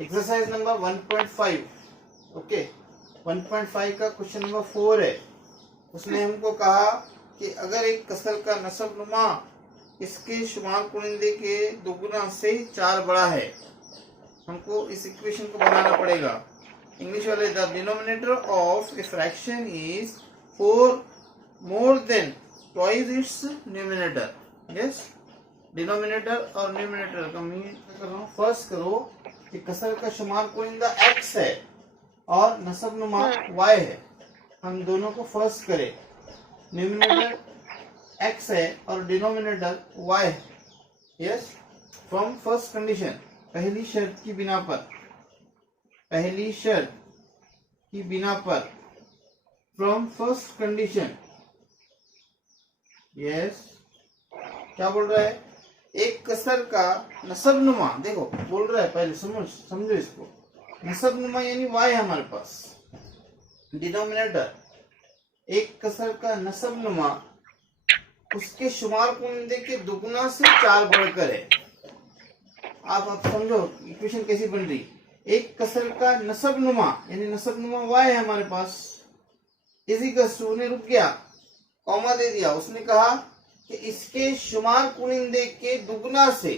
Exercise number 1.5 okay 1.5 का question number 4 है। उसने हमको कहा कि अगर एक कसर का नसब नुमा इसके शुमार कुनिंदे के दोगुना से 4 बड़ा है, हमको इस इक्वेशन को बनाना पड़ेगा। इंग्लिश वाले the denominator of a fraction is 4 more than twice its numerator. Yes, denominator और न्यूमिनेटर का मीन कर रहा हूँ। फर्स्ट करो कि कसर का शुमार कुनिंदा x है और नसब नुमा y है। हम दोनों को फर्स्ट करें। न्यूमिनेटर x है और डिनोमिनेटर y है। यस, फ्रॉम फर्स्ट कंडीशन, पहली शर्त की बिना पर, फ्रॉम फर्स्ट कंडीशन। यस, क्या बोल रहा है? एक कसर का नसब नुमा, देखो बोल रहा है, पहले समझो इसको। नसब नुमा यानी y है हमारे पास। डिनोमिनेटर एक कसर का नसब नुमा उसके शुमार कुनिंदे के दुगुना से 4 बढ़कर है। आप समझो इक्वेशन कैसी बन रही। एक कसर का नसब नुमा यानी नसब नुमा y है हमारे पास। इसी का ने रुक गया, कॉमा दे दिया। उसने कहा कि इसके शुमार कुनिंदे के दुगना से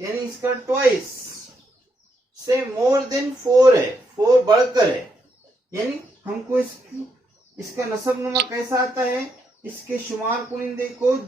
यानी इसका ट्वाइस से मोर देन 4 है, 4 बढ़कर है। यानी हमको इसका नसब नुमा कैसा आता है? इसके शुमार कुनिंदे को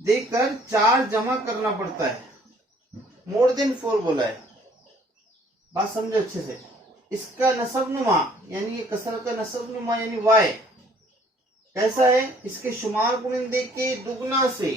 देकर 4 जमा करना पड़ता है। मोर देन 4 बोला है, बात समझो अच्छे से। इसका नसब नुमा यानी ये कसर का नसब नुमा यानी y कैसा है? इसके शुमार कुनिंदे के दुगना से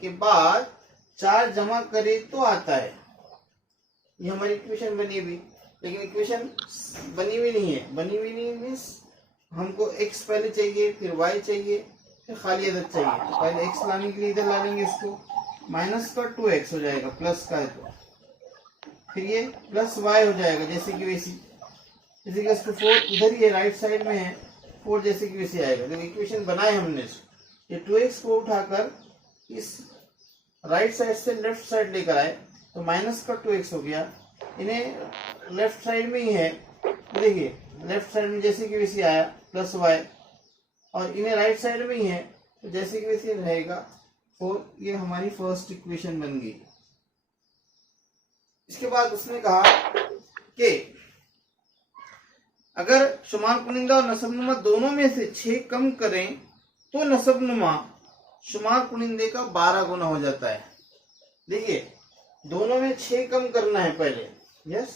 के बाद 4 जमा करे तो आता है। ये हमारी इक्वेशन बनी हुई, लेकिन इक्वेशन बनी हुई नहीं है। बनी हुई नहीं मीन्स हमको x पहले चाहिए, फिर y चाहिए, फिर खाली अदद चाहिए। तो पहले x लाने के लिए इधर ला लेंगे इसको, माइनस का 2x हो जाएगा, प्लस का है तो फिर ये प्लस y हो जाएगा जैसे कि वैसी। इसी का 4 इधर ही है, राइट साइड में है, 4 जैसे कि वैसे आएगा। जब इक्वेशन बनाए हमने ये 2x को उठाकर इस राइट साइड से लेफ्ट साइड लेकर आए तो माइनस का 2x हो गया। इन्हें लेफ्ट साइड में ही है, देखिए लेफ्ट साइड में जैसे कि वैसे आया प्लस y, और इन्हें राइट साइड में ही है तो जैसे कि वैसे रहेगा 4। ये हमारी फर्स्ट इक्वेशन बन गई। इसके बाद उसने कहा कि अगर शुमार कुनिंदा और नसब नुमा दोनों में से 6 कम करें तो नसब नुमा शुमार कुनिंदे का 12 गुना हो जाता है। देखिए दोनों में 6 कम करना है पहले। यस,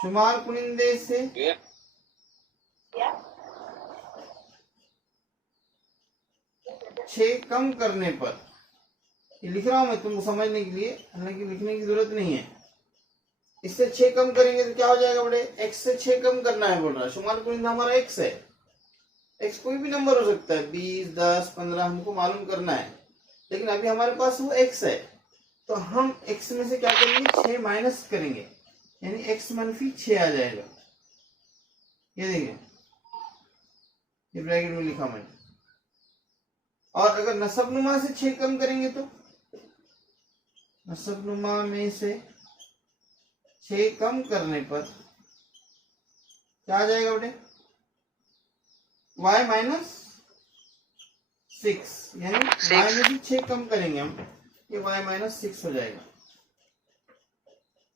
शुमार कुनिंदे से छह कम करने पर, ये लिख रहा हूं मैं तुमको समझने के लिए, हालांकि लिखने की जरूरत नहीं है। इससे 6 कम करेंगे तो क्या हो जाएगा बड़े? x से 6 कम करना है बोल रहा है। शुमार कुनिंदा हमारा x है। x कोई भी नंबर हो सकता है, 20, 10, 15, हमको मालूम करना है, लेकिन अभी हमारे पास वो x है। तो हम x में से क्या करेंगे? 6 माइनस करेंगे, यानी x मनफी 6 आ जाएगा। ये देखिए, ये ब्रैकेट में लिखा मैंने। और अगर नसब नुमा से 6 कम करेंगे तो नसब नुमा में से 6 कम करने पर क्या आ जाएगा बेटे? y माइनस 6, यानी y में से 6 कम करेंगे हम, ये y माइनस 6 हो जाएगा।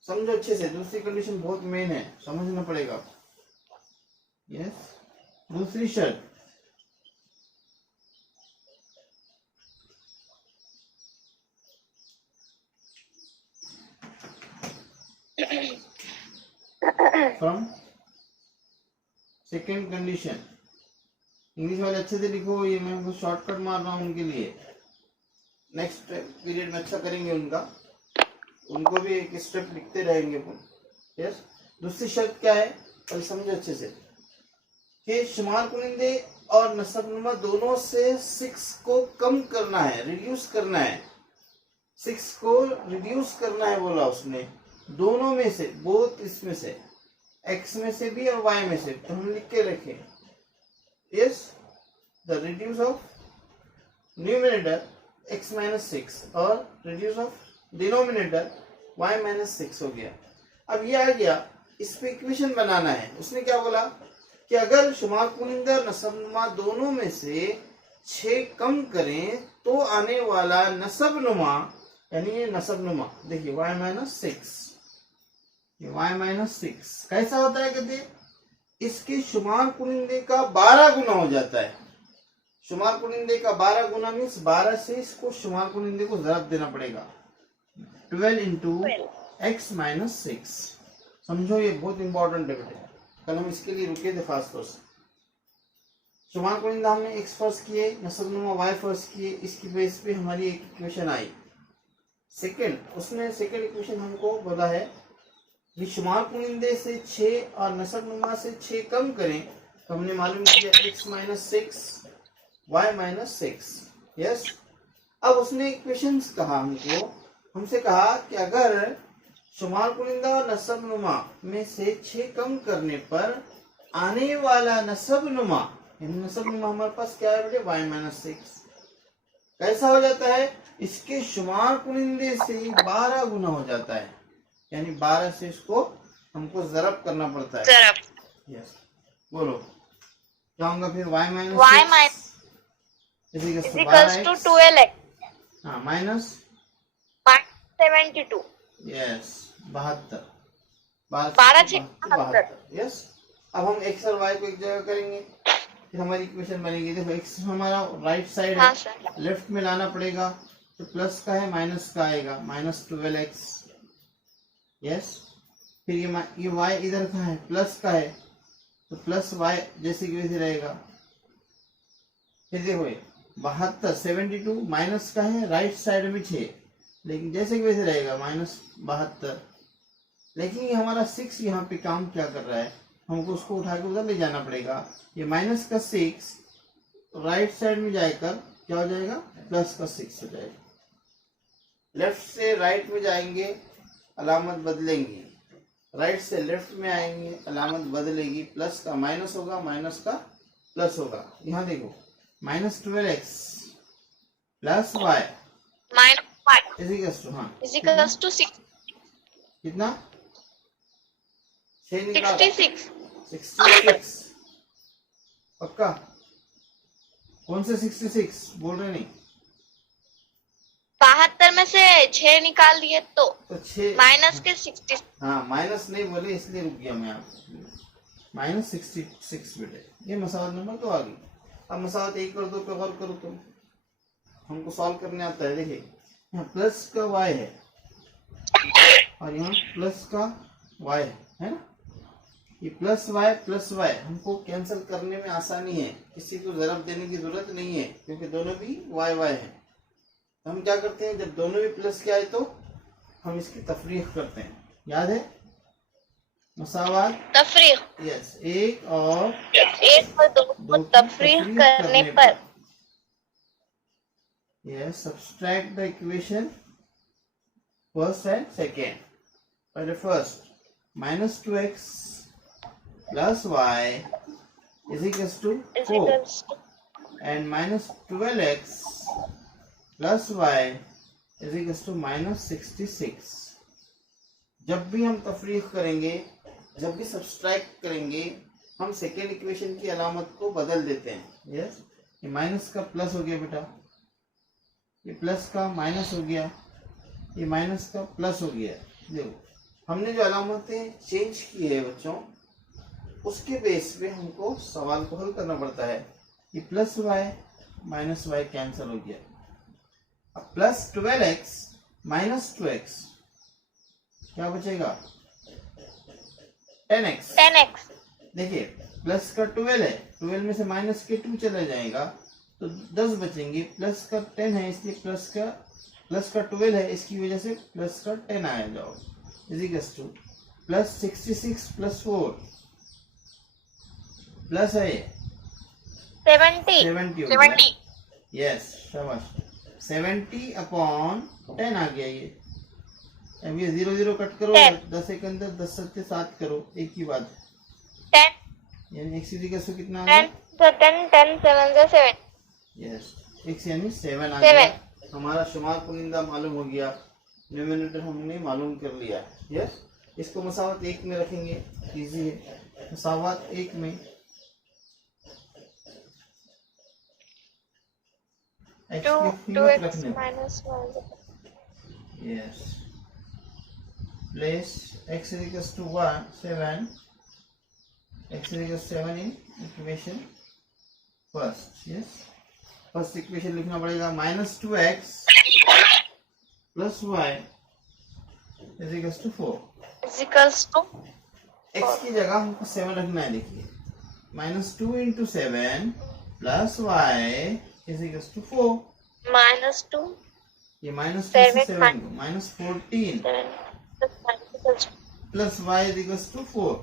समझो अच्छे से, दूसरी कंडीशन बहुत मेन है, समझना पड़ेगा। यस, दूसरी शर्त, फ्रॉम सेकेंड कंडीशन। इंग्लिश वाले अच्छे से लिखो, ये मैं शॉर्टकट मार रहा हूं उनके लिए। नेक्स्ट पीरियड में अच्छा करेंगे उनको भी एक स्टेप लिखते रहेंगे। यस, दूसरी शर्त क्या है और समझो अच्छे से कि शुमार कुनिंदे और नसब नुमा दोनों से 6 को कम करना है, रिड्यूस करना है। 6 को रिड्यूस करना है बोला उसने, दोनों में से, बोथ इसमें से, x में से भी और y में से। तो हम लिख के रखें, yes, the reduce of numerator x minus 6 और reduce of denominator y minus 6 हो गया। अब ये आ गया, इस पे इक्वेशन बनाना है। उसने क्या बोला कि अगर शुमार कुनिंदा और नसबनुमा दोनों में से 6 कम करें तो आने वाला नसबनुमा, यानी ये नसबनुमा देखिए y माइनस 6, ये y माइनस 6 कैसा होता है कहते, इसके शुमार कुनिंदे का 12 गुना हो जाता है। शुमार कुनिंदे का 12 गुना मीन्स 12 से इसको शुमार कुनिंदे को ज़रब देना पड़ेगा। 12 इंटू एक्स माइनस 6, समझो ये बहुत इंपॉर्टेंट है बेटे, कल हम इसके लिए रुके थे फास्ट तौर से। शुमार कुनिंदा हमने एक्स फर्स्ट किए, नसबनुमा वाई फर्स्ट किए, इसकी बेस पे हमारी एक इक्वेशन आई। सेकंड, उसने सेकंड इक्वेशन हमको बोला है कि शुमार कुनिंदे से 6 और नसबनुमा से 6 कम करें, तो हमने मालूम किया x minus 6 y minus 6। Yes, अब उसने इक्वेशन कहा हमसे कहा कि अगर शुमार कुनिंदा और नसबनुमा में से 6 कम करने पर आने वाला नसबनुमा, यानी नसबनुमा हमारे पास क्या है बेटे y माइनस 6, कैसा हो जाता है, इसके शुमार कुनिंदे से 12 गुना हो जाता है, यानी 12 से इसको हमको ज़रब करना पड़ता है। यस, बोलो क्या होगा फिर, y minus equals to 12x, हाँ माइनस 72, यस 72, 12 यस। अब हम x और y को एक जगह करेंगे, फिर हमारी इक्वेशन बनेगी। देखो x हमारा राइट साइड है, लेफ्ट में लाना पड़ेगा, तो प्लस का है माइनस का आएगा, माइनस 12x। यस, फिर ये y इधर का है, प्लस का है, तो प्लस y जैसे कि वैसे रहेगा। फिर देखो 72, 72 माइनस का है, राइट साइड में 6, लेकिन जैसे कि वैसे रहेगा माइनस 72। लेकिन ये हमारा 6 यहाँ पे काम क्या कर रहा है, हमको उसको उठा के उधर ले जाना पड़ेगा। ये माइनस का 6 राइट साइड में जाकर क्या हो जाएगा, प्लस का 6 हो जाएगा। लेफ्ट से राइट में जाएंगे, अलामत बदलेंगी, राइट से लेफ्ट में आएंगे, अलामत बदलेगी, प्लस का माइनस होगा, माइनस का प्लस होगा। यहाँ देखो minus 12x plus y is equals to 6, कितना 66 पक्का, कौन से 66 बोल रहे नहीं, 72 में से 6 निकाल दिए तो 6 माइनस के 66, हाँ माइनस नहीं बोले इसलिए रुक गया मैं, आप माइनस 66 बेटे। ये मसावत नंबर तो आ गई। अब मसावत एक कर दो, कवर करो तुम, हमको सॉल्व करने आता है। देखिए यहाँ प्लस का y है और यहाँ प्लस का y है ना, ये प्लस y हमको कैंसिल करने में आसानी है, किसी को ज़रब देने की जरूरत नहीं है, क्योंकि दोनों भी y है। हम क्या करते हैं, जब दोनों भी प्लस के आए तो हम इसकी तफरीक करते हैं, याद है मसावात तफरीक, यस, एक और दो को तफरीक करने पर yes subtract the equation first and second. पहले first minus 2x plus y is equals to 4 and minus 12x plus y is equals to minus 66। जब भी हम तफरीक करेंगे, जब भी सब्सट्रैक्ट करेंगे, हम सेकेंड इक्वेशन की अलामत को बदल देते हैं। यस, ये माइनस का प्लस हो गया बेटा, ये प्लस का माइनस हो गया, ये माइनस का प्लस हो गया। देखो हमने जो अलामतें चेंज की है बच्चों, उसके बेस पे हमको सवाल को हल करना पड़ता है। ये plus y minus y cancel हो गया, अब प्लस 12x माइनस 2x क्या बचेगा, 10x। देखिए प्लस का 12 है, 12 में से माइनस के 2 चला जाएगा तो 10 बचेंगे, प्लस का 10 है इसलिए प्लस का 12 है, इसकी वजह से प्लस का 10 आया जाओ, is equals two plus 66 plus 4 plus है 70 यस शाबाश, 70 अपॉन 10 आ गया ये। अब ये 0 0 कट करो, 10 के अंदर 10 सत्ते 7 करो, एक ही बात है, यानी x इक्वल टू कितना आ गया, 10 7 यस x यानी 7 आ गया। हमारा शुमार कुनिंदा मालूम हो गया, न्यूमरेटर हमने मालूम कर लिया। यस, इसको मसावत 1 में रखेंगे, इजी है। मसावत 1 में x की कीमत रखने minus 1. Yes, place x is equals to 1 7, x is equals to 7 in equation first. Yes, first equation लिखना पड़ेगा -2x plus y is equals to 4। Is equals to x की जगह हमको 7 रखना है। देखिए, -2 into 7 plus y is equals to 4। -2 ये -2 से 7 7 को -14 plus y is equals to 4।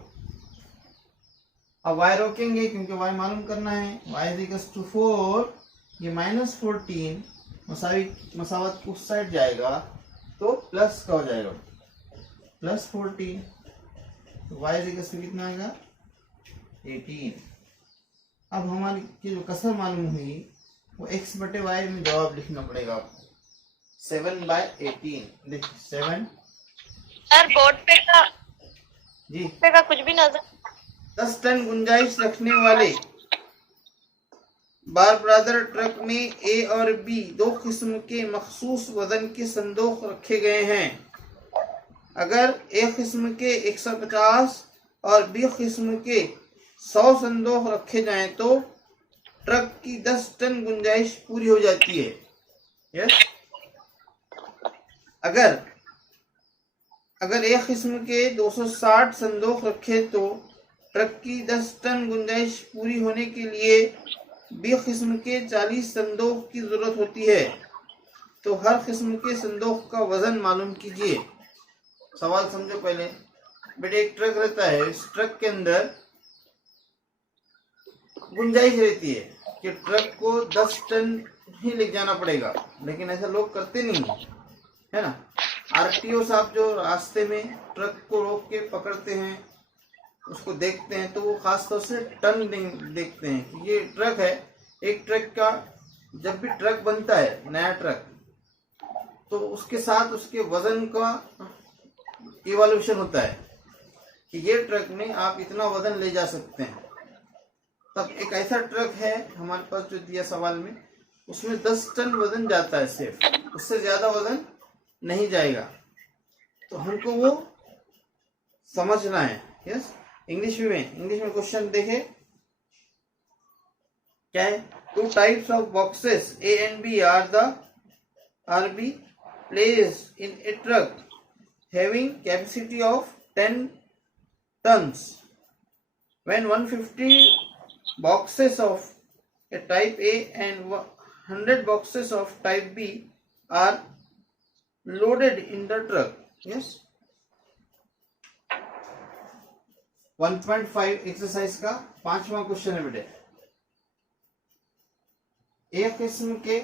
अब y रोकेंगे क्योंकि y मालूम करना है। y इज इक्वल्स टू 4, ये -14 मसावत उस साइड जाएगा तो प्लस का हो जाएगा, +14। तो y इज इक्वल्स टू कितना आएगा 18। अब हमारी की जो कसर मालूम हुई वो x बटे y में जवाब लिखना पड़ेगा आपको। 7/18। देखिए 7 सर बोर्ड पे जी का कुछ भी नजर 10 टन गुंजाइश रखने वाले बार ब्रादर ट्रक में ए और बी 2 किस्म के मखसूस वजन के संदूक रखे गए हैं। अगर ए किस्म के 150 और बी किस्म के 100 संदूक रखे जाएं तो ट्रक की 10 टन गुंजाइश पूरी हो जाती है। यस, अगर एक किस्म के 260 संदूक रखे तो ट्रक की 10 टन गुंजाइश पूरी होने के लिए बी किस्म के 40 संदूक की जरूरत होती है। तो हर किस्म के संदूक का वजन मालूम कीजिए। सवाल समझो पहले। बेटे, एक ट्रक रहता है, इस ट्रक के अंदर गुंजाइश रहती है कि ट्रक को 10 टन ही ले जाना पड़ेगा, लेकिन ऐसा लोग करते नहीं है ना। आरटीओ साहब जो रास्ते में ट्रक को रोक के पकड़ते हैं, उसको देखते हैं तो वो खास तौर से टन देखते हैं कि ये ट्रक है। एक ट्रक का जब भी ट्रक बनता है, नया ट्रक, तो उसके साथ उसके वजन का इवोल्यूशन होता है कि ये ट्रक में आप इतना वजन ले जा सकते हैं। तब एक ऐसा ट्रक है हमारे पास जो दिया सवाल में, उसमें 10 टन वजन जाता है सिर्फ, उससे ज्यादा वजन नहीं जाएगा। तो हमको वो समझना है। यस, इंग्लिश में क्वेश्चन देखे क्या है। 2 types of boxes A and B are be placed in a truck having capacity of 10 tons. When 150 boxes of a type A and 100 boxes of type B are loaded in the truck. Yes, 1.5 exercise का 5वां question है बेटे। एक किस्म के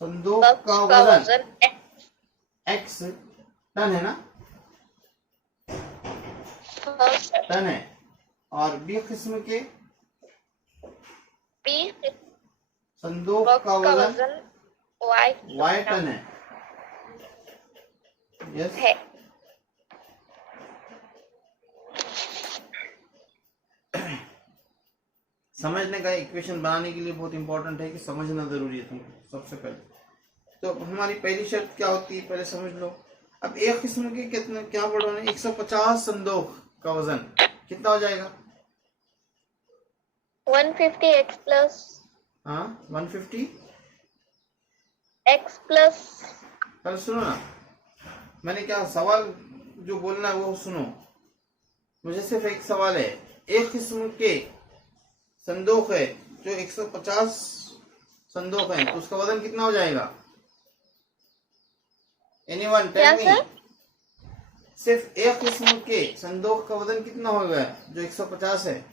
संदूक का वजन x टन है ना, टन है, और बी किस्म के बी संदूक का वजन y टन है। यस, है। समझने का इक्वेशन बनाने के लिए बहुत इंपॉर्टेंट है कि समझना जरूरी है तुमको सबसे पहले। तो हमारी पहली शर्त क्या होती है, पहले समझ लो। अब एक किस्म के कितने क्या पढ़ो ने 150 संदूक का वजन कितना हो जाएगा? 150 x प्लस, हाँ 150 x प्लस। पहले सुनो ना, मैंने क्या सवाल जो बोलना है वो सुनो। मुझे सिर्फ एक सवाल है, एक किस्म के संदूक है जो 150 संदूक है, तो उसका वजन कितना हो जाएगा? Anyone tell me. सिर्फ एक किस्म के संदूक का वजन कितना होगा जो 150 है?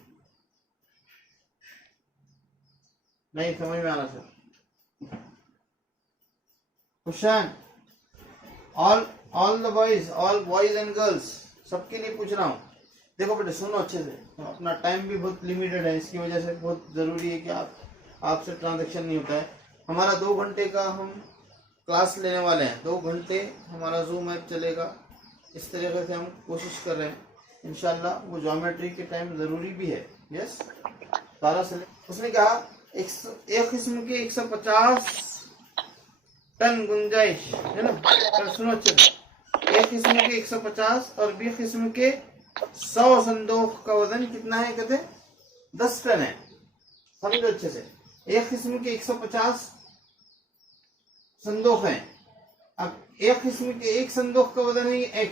नहीं समझ में आ रहा sir question. All the boys, all boys and girls, सबके लिए पूछ रहा हूँ। देखो बेटे सुनो अच्छे से, अपना टाइम भी बहुत लिमिटेड है, इसकी वजह से बहुत जरूरी है कि आपसे ट्रांजैक्शन नहीं होता है। हमारा 2 घंटे का हम क्लास लेने वाले हैं, 2 घंटे हमारा जूम ऐप चलेगा। इस तरीके से हम कोशिश कर रहे हैं, इंशाल्लाह वो ज्योमेट्री के टाइम जरूरी भी है। यस, सारा उसने कहा एक किस्म के 150 टन गुंजाइश है ना। सुनो अच्छे से, एक किस्म के 150 और बी किस्म के 100 संदूक का वजन कितना है, कहते 10 टन है। समझो अच्छे से, एक किस्म के 150 संदूक हैं। अब एक किस्म के एक संदूक का वजन है x,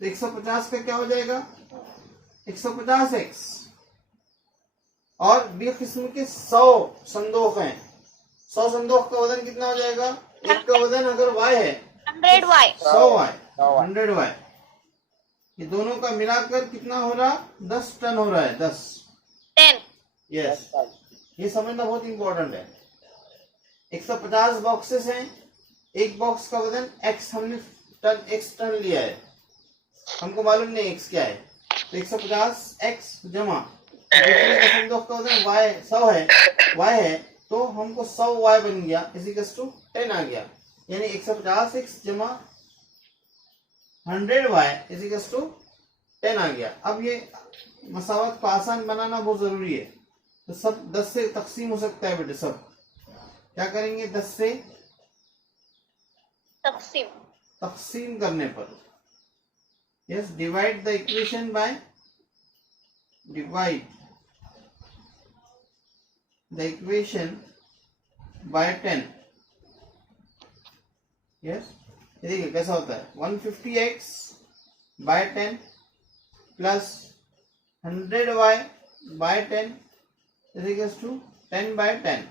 तो 150 का क्या हो जाएगा 150x, और बी किस्म के 100 संदूक हैं। 100 संदूक का वजन कितना हो जाएगा, एक का वजन अगर y है 100y 100y 100y, ये दोनों का मिलाकर कितना हो रहा 10 टन हो रहा है, 10 यस। ये समझना बहुत इंपॉर्टेंट है। 150 बॉक्सेस हैं, एक बॉक्स का वजन x, हमने x टन लिया है, हमको मालूम नहीं x क्या है, तो 150x जमा दूसरे का संदूक का वजन y 100 है, y है, तो हमको 100y बन गया, इसी 10 आ गया। यानी 150x जमा 100y इसी 10 आ गया। अब ये मसावत को आसान बनाना बहुत जरूरी है, तो सब 10 से तकसीम हो सकता है बेटे। सब क्या करेंगे, 10 से तकसीम करने पर, yes, divide the equation by, divide the equation by 10। Yes, देखिए कैसा होता है, 150x बाय 10 प्लस 100y by 10 is to 10 by 10।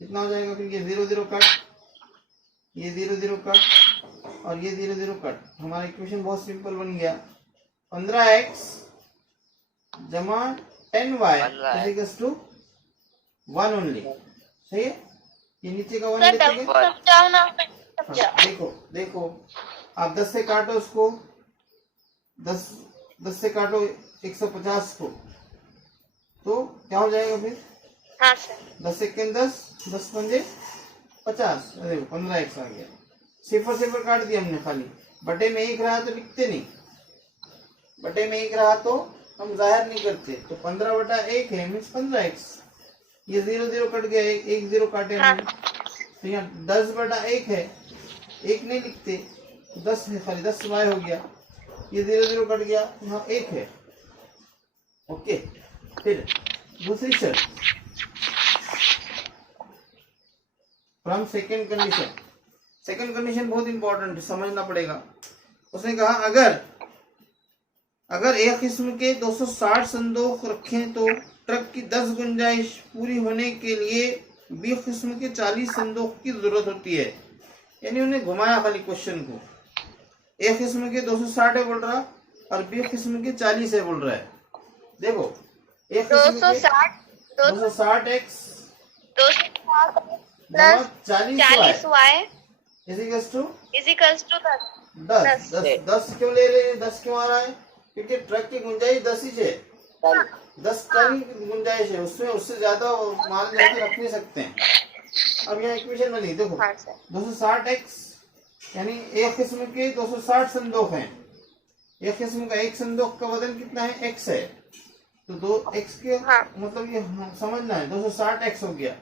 कितना हो जाएगा, फिर ये 0 0 कट, ये 0 0 कट और ये 0 0 कट। हमारा इक्वेशन बहुत सिंपल बन गया, 15x जमा 10y इज टू 1 ओनली। सही है, ये नीचे का 1 लिखेंगे। देखो देखो, आप 10 से काटो उसको, 10 से काटो 150 को, तो क्या हो जाएगा फिर, हाँ सर, 10 सेकंड 10 पंजे 50, देखो 15x आ गया। सिफर काट दिया हमने, खाली बटे में 1 रहा तो लिखते नहीं, बटे में 1 रहा तो हम जाहिर नहीं करते, तो 15/1 है मीन्स 15x। ये 0 0 कट गया, 1 0 काटे हमने, तो यहाँ 10/1 है, 1 नहीं लिखते, तो 10 है खाली, 10y हो गया। ये 0 0 कट गया, यहाँ 1 है। ओके, फिर दूसरी शर्त, from second condition. Second condition बहुत इंपॉर्टेंट है, समझना पड़ेगा। उसने कहा अगर एक किस्म के 260 संदूक रखें तो ट्रक की 10 गुंजाइश पूरी होने के लिए बी किस्म के 40 संदूक की जरूरत होती है। यानी उन्हें घुमाया खाली क्वेश्चन को, एक किस्म के 260 है बोल रहा और बी किस्म के 40 है बोल रहा है। देखो, एक किस्म के 260x plus 40y equals to 10 क्यों ले रहे हैं, 10 क्यों आ रहा है, क्योंकि ट्रक की गुंजाइश 10 ही है, 10 टन की गुंजाइश है, उसमें उससे ज्यादा माल जाके रख नहीं सकते हैं। अब यहाँ इक्वेशन बनी, देखो 260x यानी एक किस्म के 260 संदूक हैं, एक किस्म का एक संदूक का वजन कितना है, x है, तो 2x के मतलब ये समझना है, 260x हो गया।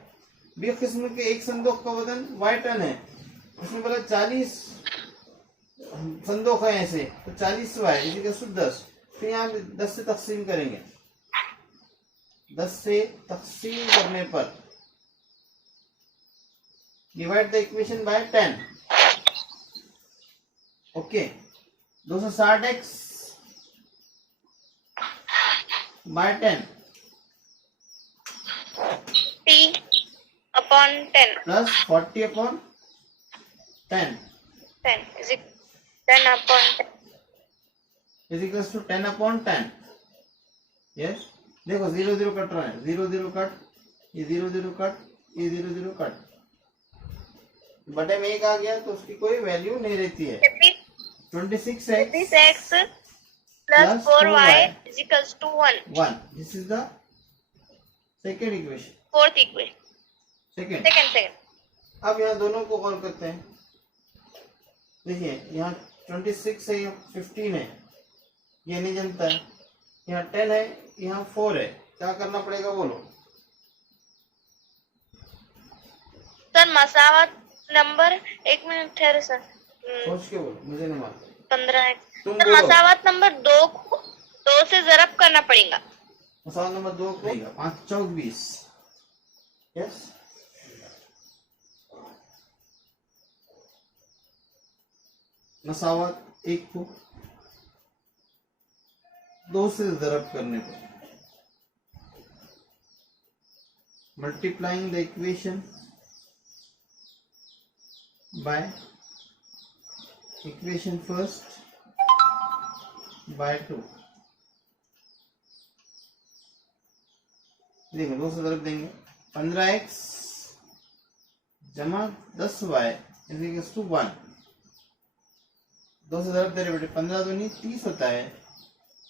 बी किस्म के एक संदूक का वजन y टन है, उसमें बोला 40 संदूक है ऐसे, तो 40y इसी 10। फिर यहाँ 10 से तकसीम करेंगे, 10 से तकसीम करने पर divide the equation by 10। Okay, 260x by 10 T/10 plus 40/10 is 10/10 is equals to 10/10। Yes, देखो 0 0 कट रहा है, 0 0 कट, ये 0 0 कट, ये 0 0 कट, बटे में 1 आ गया तो उसकी कोई वैल्यू नहीं रहती है। 26x plus 4y is equals to 1. This is the second equation. Fourth equation, second. Second. अब यहाँ दोनों को कॉल करते हैं। देखिए यहाँ 26 है, यहाँ 15 है, ये नहीं जनता है। यहाँ 10 है, यहाँ 4 है। क्या करना पड़ेगा बोलो? सर मसावत नंबर, एक मिनट ठहरो सर। सोच के बोलो, मुझे नहीं मालूम। 15 है तुम सर। बोलो। मसावत नंबर 2 को 2 से ज़रब करना पड़ेगा। मसाला नंबर 2 को 5 चौक 20। यस, मसावत 1 को 2 से ज़रब करने पर, multiplying the equation by equation first by 2। देखो 2 से ज़रब देंगे, 15x जमा 10y इज इक्वल टू 1। 2 से ज़रब दे रहे बेटे, 15 दूनी 30 होता है।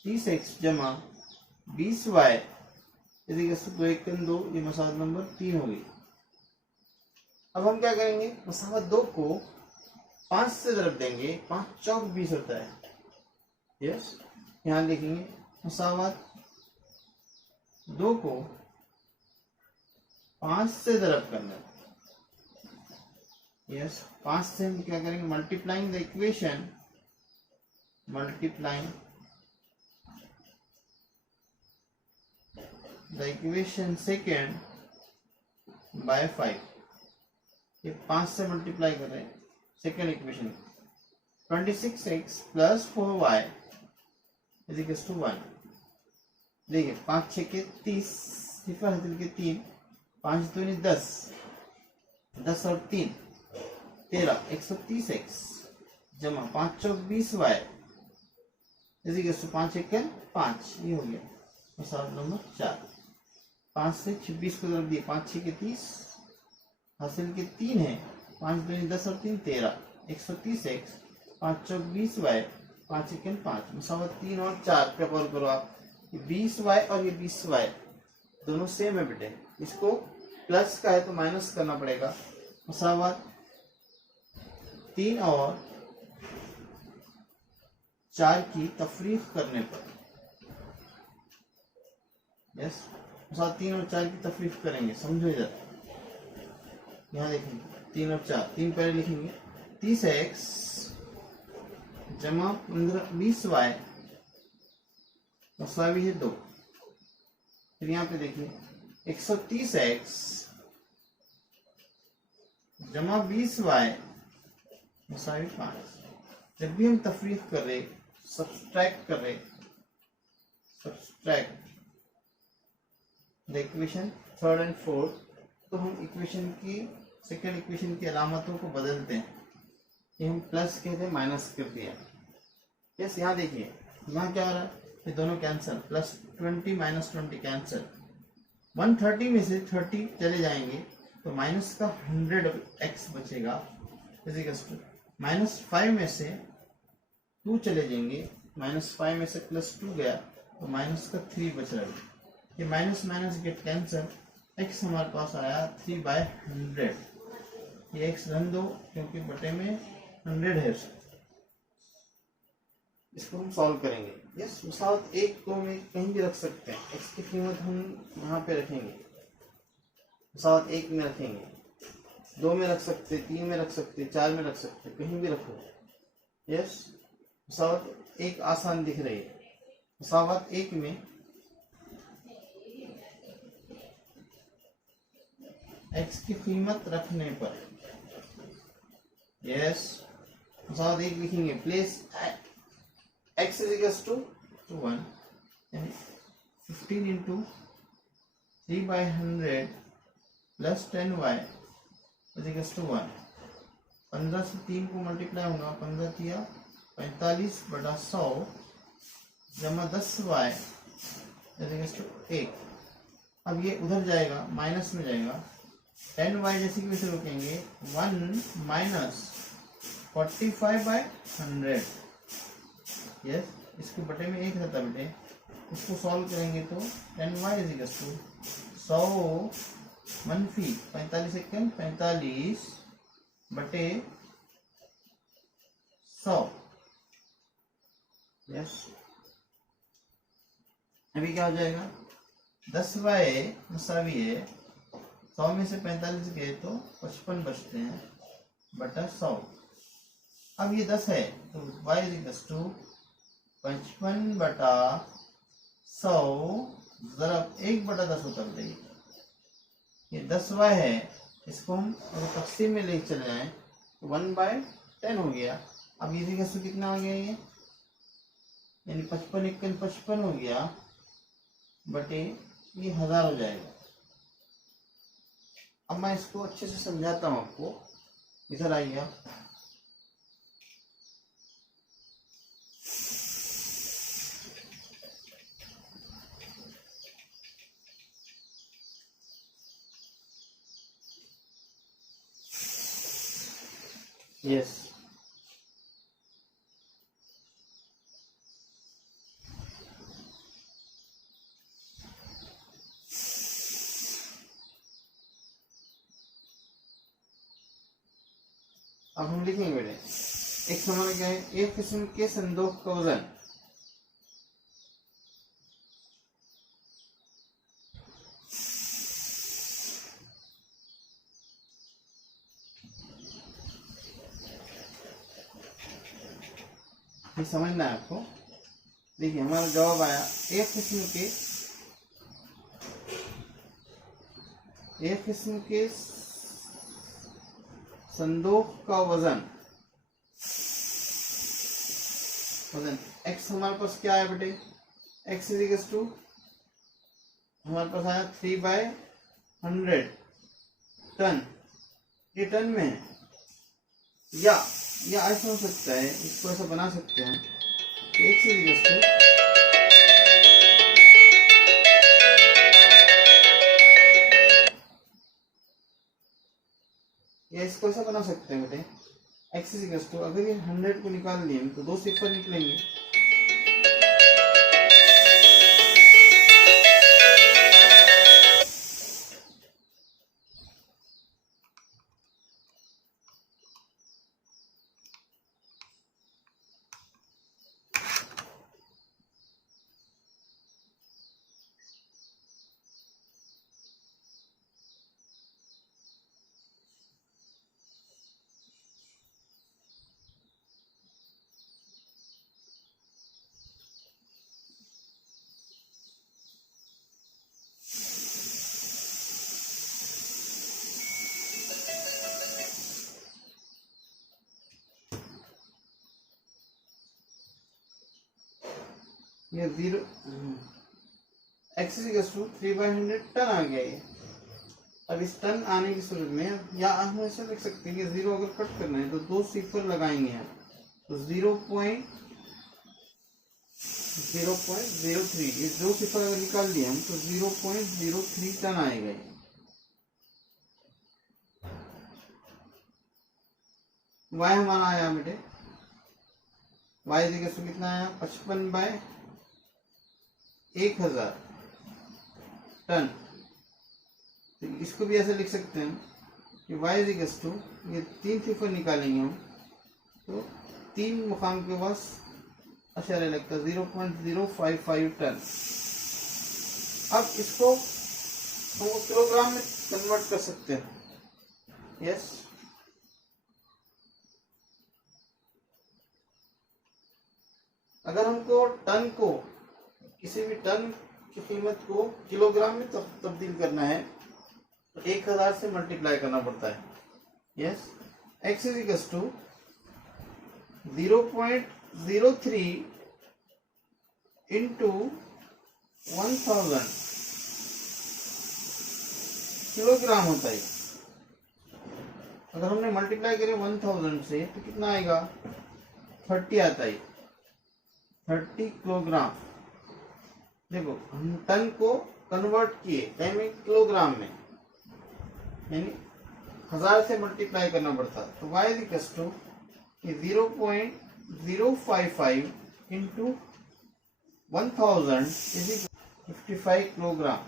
30x जमा 20y इज इक्वल टू 2 1 2। ये मसावत नंबर 3 होगी। अब हम क्या करेंगे, मसावत 2 को 5 से ज़रब देंगे। 5 चौक 20 होता है। यस, यहाँ लिखेंगे मसावत 2 को 5 से ज़रब करना। यस, 5 से हम क्या करेंगे, multiplying the equation, multiplying the equation second by 5। ये 5 से मल्टीप्लाई कर रहे हैं second equation. 26x plus 4y is equal to 1। देखिए 5 6 के 30, सिफर हासिल के 3, 5 दूनी 10, 10 और 3 13, 130x जमा 5 चौक 20y इज इक्वल टू 5 1 5। ये हो गया मसाला नंबर 4। 5 से 26 को ज़रब दिए, 5 6 के 30, हासिल के 3 है, 5 दूनी 10 और 3 13, 130x 5 चौक 20y 5 1 5। मसावत 3 और 4 पे कॉल करो आप। 20y और ये 20y दोनों सेम है बेटे। इसको प्लस का है तो माइनस करना पड़ेगा। मसावत 3 और 4 की तफरीक करने पर, यस, मसावत 3 और 4 की तफरीक करेंगे। समझो इधर, यहाँ देखेंगे 3 और 4। 3 पहले लिखेंगे, 30x जमा 20y मसावी है 2। फिर यहाँ पे देखिए 130x जमा 20y मसावी 5। जब भी हम तफरीक कर रहे, सब्सट्रैक्ट कर रहे, subtract the equation third and fourth, तो हम इक्वेशन की सेकेंड इक्वेशन की अलामतों को बदलते हैं। ये हम प्लस कहते हैं, माइनस कर दिया। यस, यहाँ देखिए, यहाँ क्या हो रहा है, ये दोनों कैंसिल, प्लस 20 माइनस 20 कैंसिल। 130 में से 30 चले जाएंगे तो माइनस का 100x बचेगा। माइनस 5 में से 2 चले जाएंगे, माइनस 5 में से प्लस 2 गया तो माइनस का 3 बच रहा है। ये minus minus get cancel, x हमारे पास आया 3/100। ये x रन दो क्योंकि बटे में 100 है। इसको हम सॉल्व करेंगे। यस, मसावत 1 2 में कहीं भी रख सकते हैं। x की कीमत हम यहाँ पे रखेंगे, मसावत 1 में रखेंगे, 2 में रख सकते, 3 में रख सकते, 4 में रख सकते, कहीं भी रखो। यस, मसावत 1 आसान दिख रही है। मसावत 1 में x की कीमत रखने पर, यस, मसावत 1 लिखेंगे, place x is equal to 1, 15 into 3/100 plus 10y is equal to 1। 15 से 3 को मल्टीप्लाई होगा, 15 तिया 45/100 जमा 10y इज इक्वल टू 1। अब ये उधर जाएगा, माइनस में जाएगा, 10y जैसे कि वैसे रोकेंगे, 1 माइनस 45/100। यस, इसके बटे में 1 रहता बेटे, इसको सॉल्व करेंगे तो 10y इज इक्वल टू 100 मनफी 45 सेकंड 45 बटे 100। यस, अभी क्या हो जाएगा, 10 बाय मसावी है 100 में से 45 गए तो 55 बचते हैं बटा 100। अब ये 10 है तो y इक्वल्स टू 55 बटा 100 ज़रब 1/10 होता है। ये 10y है, इसको हम अगर तकसीम में ले चले जाएं तो 1/10 हो गया। अब ये इक्वल्स टू कितना आ गया, ये यानी 55 × 55 हो गया बटे ये 1000 हो जाएगा। अब मैं इसको अच्छे से समझाता हूँ आपको, इधर आइए आप। यस, अब हम लिखेंगे बेटे, एक समान क्या है, एक किस्म के संदूक का वजन ये समझना है आपको। देखिए हमारा जवाब आया, एक किस्म के संदूक का वजन x हमारे पास क्या है बेटे, x इक्वल्स टू हमारे पास आया 3/100 टन। ये टन में है, या ऐसा हो सकता है, इसको ऐसा बना सकते हैं कि x इक्वल्स टू या इसको ऐसा बना सकते हैं बेटे, x इक्वल्स टू अगर ये 100 को निकाल दिए तो 2 सिफर निकलेंगे। ये 0 x इक्वल्स टू 3/100 टन आ गया ये। अब इस टन आने की सूरत में या हम ऐसा लिख सकते हैं कि 0 अगर कट करना है तो 2 सिफर लगाएंगे हम, तो 0.03, ये 2 सिफर अगर निकाल दिए हम तो 0.03 टन आएगा ये। y हमारा आया बेटे, y इक्वल्स टू कितना आया, 55/1000 टन। तो इसको भी ऐसे लिख सकते हैं कि y इक्वल्स टू, ये 3 सिफर निकालेंगे हम तो 3 मुकाम के पास अशारे लगता है 0.055 टन। अब इसको हम किलोग्राम में कन्वर्ट कर सकते हैं। यस, अगर हमको टन को, किसी भी टन की कीमत को किलोग्राम में तब्दील करना है तो 1000 से मल्टीप्लाई करना पड़ता है। Yes, x equals to 0.03 into 1000 kilogram होता है। अगर हमने मल्टीप्लाई करें 1000 से तो कितना आएगा, 30 आता है, 30 किलोग्राम। देखो हम टन को कन्वर्ट किए किलोग्राम में, यानी 1000 से मल्टीप्लाई करना पड़ता। तो y equals to 0.055 into 1000 is 55 kilogram.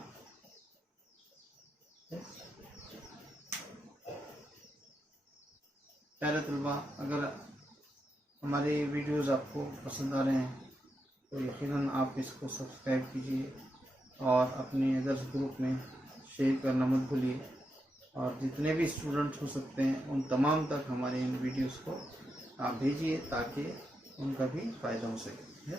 प्यारे तलबा, अगर हमारे वीडियोज़ आपको पसंद आ रहे हैं तो यकीनन आप इसको सब्सक्राइब कीजिए और अपने अदर्स ग्रुप में शेयर करना मत भूलिए, और जितने भी स्टूडेंट्स हो सकते हैं उन तमाम तक हमारे इन वीडियोज़ को आप भेजिए ताकि उनका भी फ़ायदा हो सके।